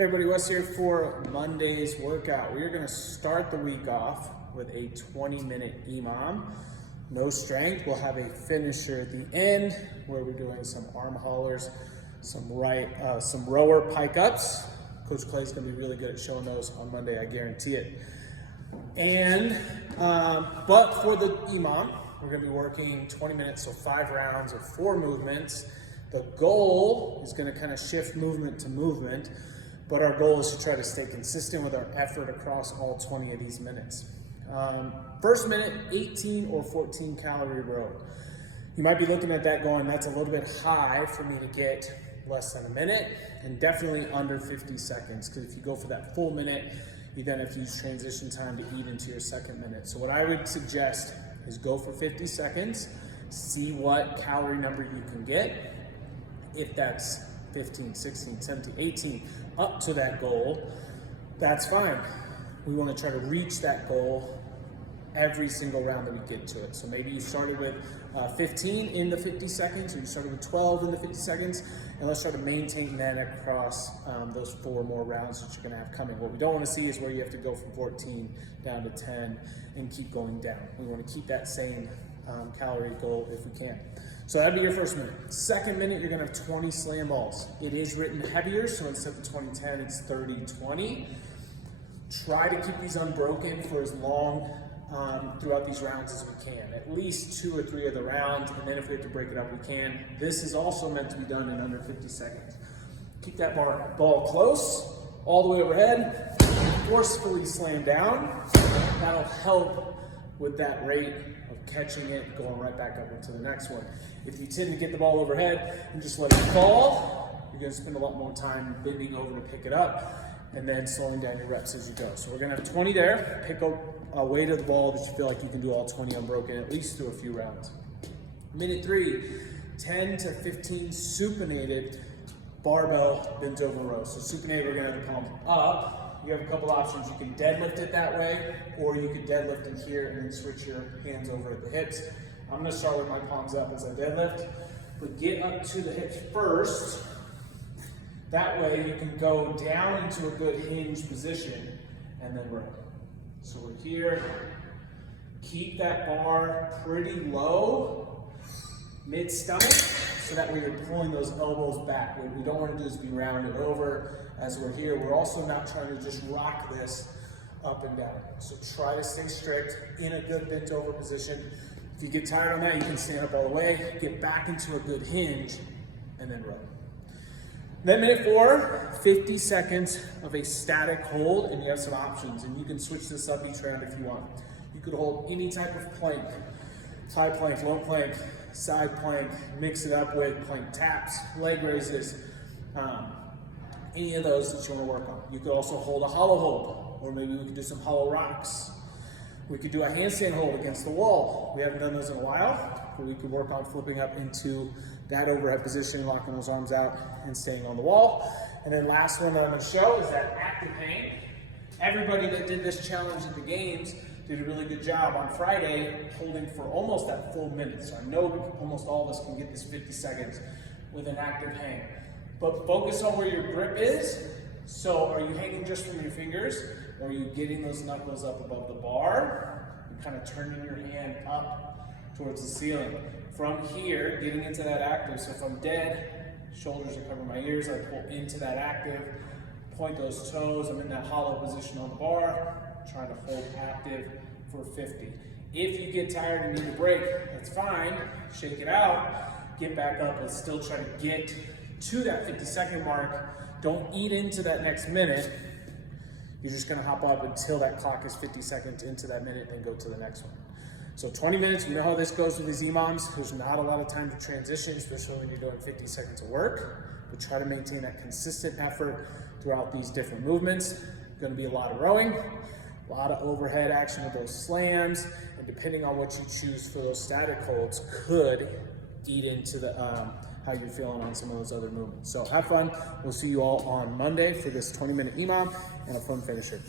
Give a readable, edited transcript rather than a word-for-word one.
Hey everybody, Wes here for Monday's workout. We are going to start the week off with a 20-minute EMOM. No strength. We'll have a finisher at the end where we're doing some arm haulers, some rower pike ups. Coach Clay's going to be really good at showing those on Monday, I guarantee it. And but for the EMOM, we're going to be working 20 minutes, so 5 rounds of 4 movements. The goal is going to kind of shift movement to movement. But our goal is to try to stay consistent with our effort across all 20 of these minutes. First minute, 18 or 14 calorie row. You might be looking at that going, that's a little bit high for me to get less than a minute, and definitely under 50 seconds, because if you go for that full minute, you then have to use transition time to eat into your second minute. So what I would suggest is go for 50 seconds, see what calorie number you can get. If that's 15, 16, 17, 18, up to that goal, that's fine. We want to try to reach that goal every single round that we get to it. So maybe you started with 15 in the 50 seconds, or you started with 12 in the 50 seconds, and let's try to maintain that across those 4 more rounds that you're going to have coming. What we don't want to see is where you have to go from 14 down to 10 and keep going down. We want to keep that same calorie goal if we can. So that'd be your first minute. Second minute, you're gonna have 20 slam balls. It is written heavier, so instead of 20-10, it's 30-20. Try to keep these unbroken for as long throughout these rounds as we can. At least 2 or 3 of the rounds, and then if we have to break it up, we can. This is also meant to be done in under 50 seconds. Keep that ball close, all the way overhead, forcefully slam down. That'll help with that rate of catching it, going right back up into the next one. If you tend to get the ball overhead and just let it fall, you're going to spend a lot more time bending over to pick it up and then slowing down your reps as you go. So we're going to have 20 there. Pick a weight of the ball that you feel like you can do all 20 unbroken, at least through a few rounds. Minute 3, 10 to 15 supinated barbell bent over rows. So supinated, we're going to have the palms up. You have a couple options. You can deadlift it that way, or you could deadlift it here and then switch your hands over at the hips. I'm going to start with my palms up as I deadlift, but get up to the hips first. That way you can go down into a good hinge position and then row. So we're here. Keep that bar pretty low, mid-stomach, so that way you're pulling those elbows back. What we don't want to do is be rounded over as we're here. We're also not trying to just rock this up and down. So try to stay strict in a good bent over position. If you get tired on that, you can stand up all the way, get back into a good hinge, and then row. Then minute 4, 50 seconds of a static hold, and you have some options, and you can switch this up each round if you want. You could hold any type of plank, high plank, low plank, side plank, mix it up with plank taps, leg raises, any of those that you want to work on. You could also hold a hollow hold, or maybe we could do some hollow rocks. We could do a handstand hold against the wall. We haven't done those in a while, but we could work on flipping up into that overhead position, locking those arms out and staying on the wall. And then last one that I'm going to show is that active hang. Everybody that did this challenge at the games did a really good job on Friday holding for almost that full minute. So I know almost all of us can get this 50 seconds with an active hang. But focus on where your grip is. So are you hanging just from your fingers, or are you getting those knuckles up above the bar and kind of turning your hand up towards the ceiling? From here, getting into that active. So if I'm dead, shoulders are covering my ears, I pull into that active, point those toes, I'm in that hollow position on the bar, trying to hold active for 50. If you get tired and need a break, that's fine, shake it out, get back up, and still try to get to that 50-second mark. Don't eat into that next minute. You're just gonna hop up until that clock is 50 seconds into that minute and go to the next one. So 20 minutes, you know how this goes with these EMOMs. There's not a lot of time to transition, especially when you're doing 50 seconds of work. But try to maintain that consistent effort throughout these different movements. Gonna be a lot of rowing, a lot of overhead action with those slams, and depending on what you choose for those static holds, could eat into the how you're feeling on some of those other movements. So have fun. We'll see you all on Monday for this 20-minute EMOM and a fun finisher.